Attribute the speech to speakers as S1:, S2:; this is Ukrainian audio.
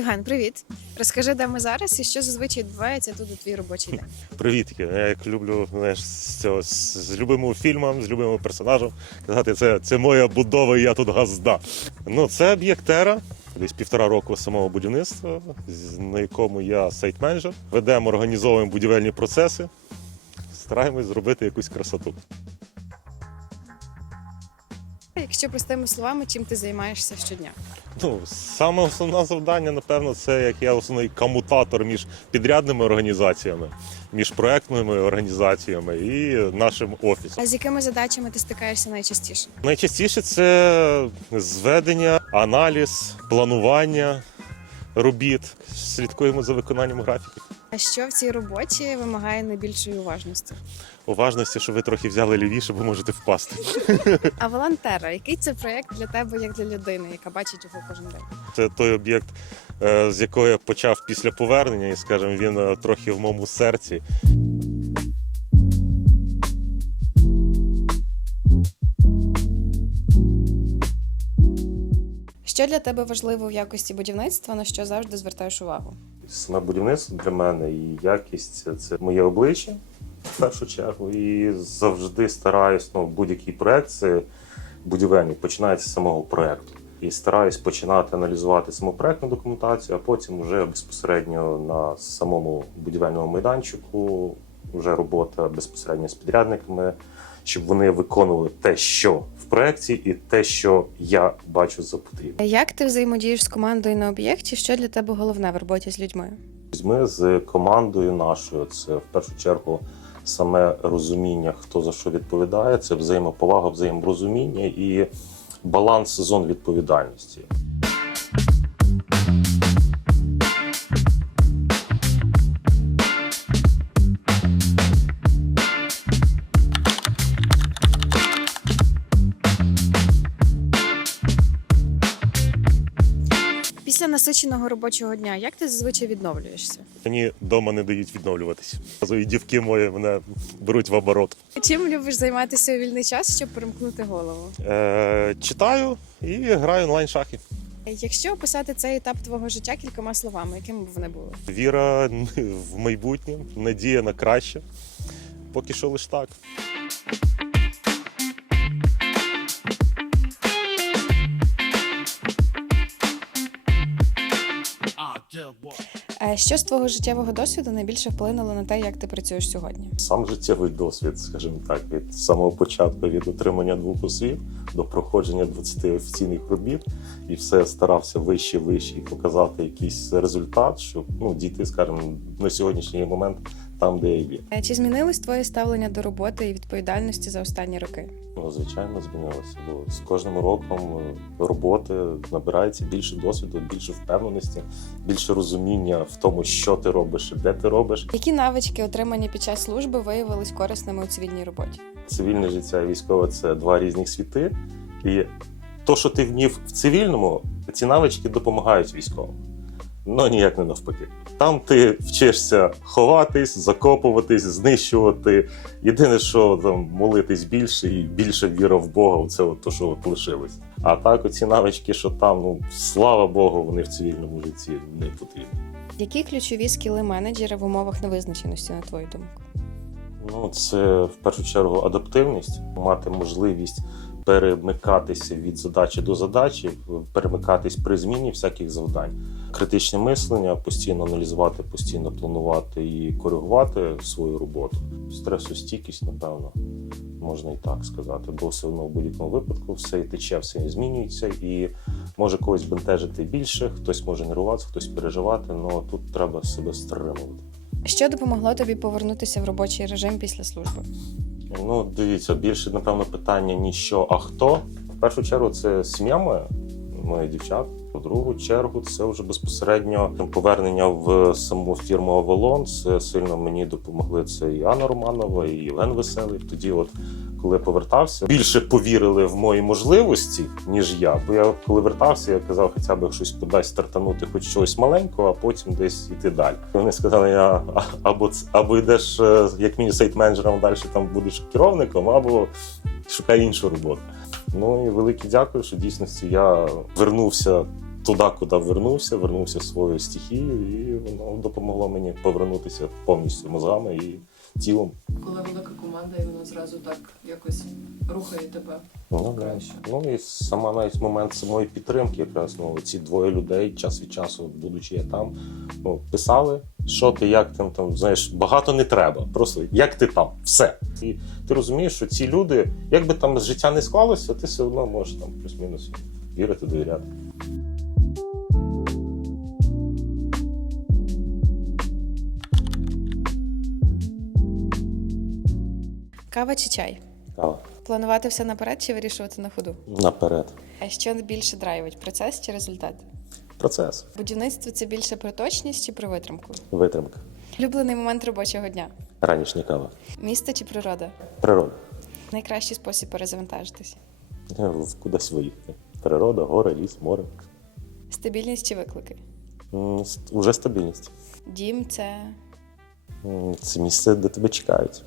S1: Євген, привіт. Розкажи, де ми зараз і що зазвичай відбувається тут у твій робочий день.
S2: Привіт, я як люблю знаєш, з, цього, з, любимим фільмом, з любимим персонажем. Казати, це, це моя будова, і я тут газда. Ну, це об'єкт Тера, десь півтора року самого будівництва, на якому я сайт-менеджер. Ведемо, організовуємо будівельні процеси, стараємось зробити якусь красоту.
S1: Якщо простими словами, чим ти займаєшся щодня?
S2: Ну, саме основне завдання, напевно, це як я основний комутатор між підрядними організаціями, між проектними організаціями і нашим офісом.
S1: А з якими задачами ти стикаєшся найчастіше?
S2: Найчастіше це зведення, аналіз, планування робіт. Слідкуємо за виконанням графіків.
S1: А що в цій роботі вимагає найбільшої уважності?
S2: Уважності, що ви трохи взяли лівіше, бо можете впасти.
S1: А волонтера, який це проєкт для тебе як для людини, яка бачить його кожен день?
S2: Це той об'єкт, е, з якого я почав після повернення, і скажімо, він е, трохи в моєму серці.
S1: Що для тебе важливо в якості будівництва, на що завжди звертаєш увагу?
S2: Саме будівництво для мене і якість це моє обличчя в першу чергу. І завжди стараюсь, ну, будь-який проект це будівельний, починається з самого проекту. І стараюсь починати аналізувати саму проектну документацію, а потім вже безпосередньо на самому будівельному майданчику вже робота безпосередньо з підрядниками, щоб вони виконували те, що в проекті, і те, що я бачу за потрібне.
S1: Як ти взаємодієш з командою на об'єкті? Що для тебе головне в роботі з людьми?
S2: Ми з командою нашою, це в першу чергу саме розуміння, хто за що відповідає, це взаємоповага, взаєморозуміння і баланс зон відповідальності.
S1: Насиченого робочого дня, як ти зазвичай відновлюєшся?
S2: Мені вдома не дають відновлюватись. І дівки мої мене беруть в оборот.
S1: Чим любиш займатися у вільний час, щоб перемкнути голову?
S2: Е, читаю і граю онлайн шахи.
S1: Якщо описати цей етап твого життя кількома словами, якими б вони були?
S2: Віра в майбутнє, надія на краще. Поки що лише так.
S1: Що з твого життєвого досвіду найбільше вплинуло на те, як ти працюєш сьогодні?
S2: Сам життєвий досвід, скажімо так, від самого початку від отримання двох освіт до проходження 20 офіційних робіт, і все старався вище, вище і показати якийсь результат, щоб ну діти, скажімо, на сьогоднішній момент там, де я є.
S1: Чи змінилось твоє ставлення до роботи і відповідальності за останні роки?
S2: Ну, звичайно, змінилося. Бо з кожним роком е, роботи набирається більше досвіду, більше впевненості, більше розуміння в тому, що ти робиш і де ти робиш.
S1: Які навички, отримані під час служби, виявились корисними у цивільній роботі?
S2: Цивільне життя і військове це два різних світи. І то, що ти вмів в цивільному, ці навички допомагають військовим. Ну ніяк не навпаки. Там ти вчишся ховатись, закопуватись, знищувати. Єдине, що там молитись більше і більше віра в Бога, це от то, що от лишилось. А так, оці навички, що там, ну слава Богу, вони в цивільному житті не потрібні.
S1: Які ключові скіли менеджера в умовах невизначеності, на твою думку?
S2: Ну, це в першу чергу адаптивність, мати можливість перемикатися від задачі до задачі, перемикатись при зміні всяких завдань. Критичне мислення, постійно аналізувати, постійно планувати і коригувати свою роботу. Стресостійкість, напевно, можна і так сказати, бо все одно в будь-якому випадку все і тече, все і змінюється, і може когось бентежити більше, хтось може нервуватися, хтось переживати, але тут треба себе стримувати.
S1: Що допомогло тобі повернутися в робочий режим після служби?
S2: Ну, дивіться, більше, напевно, питання ні а хто. В першу чергу, це сім'я моя, мої дівчат. В другу чергу, це вже безпосередньо повернення в саму фірму Авалон. Це сильно мені допомогли. Це і Анна Романова, і Євген Веселий. Тоді, от коли повертався, більше повірили в мої можливості, ніж я. Бо я коли вертався, я казав, хоча б щось кудись стартанути, хоч щось маленького, а потім десь йти далі. Вони сказали, я або або йдеш е, як міні сайт менеджером, далі там будеш керівником, або шукай іншу роботу. Ну і велике дякую, що в дійсності я вернувся туди, куди вернувся, вернувся в свою стихію, і воно допомогло мені повернутися повністю мозгами і тілом.
S3: Коли велика команда, і воно зразу так якось рухає тебе.
S2: Ну.
S3: Краще.
S2: ну і сама навіть момент самої підтримки, якраз ну, ці двоє людей, час від часу, будучи я там, ну, писали, що ти, як там, там, знаєш, багато не треба. Просто як ти там, все. І ти розумієш, що ці люди, як би там життя не склалося, ти все одно можеш там плюс-мінус вірити, довіряти.
S1: Кава чи чай?
S2: Кава.
S1: Планувати все наперед чи вирішувати на ходу?
S2: Наперед.
S1: А що більше драйвить процес чи результат?
S2: Процес,
S1: Будівництво це більше про точність чи про витримку?
S2: витримка,
S1: Улюблений момент робочого дня.
S2: ранішня кава,
S1: Місто чи природа?
S2: природа.
S1: Найкращий спосіб перезавантажитись.
S2: Е, Кудись виїхати. Природа, гори, ліс, море.
S1: Стабільність чи виклики?
S2: М, Уже стабільність.
S1: Дім це
S2: М, Це місце, де тебе чекають.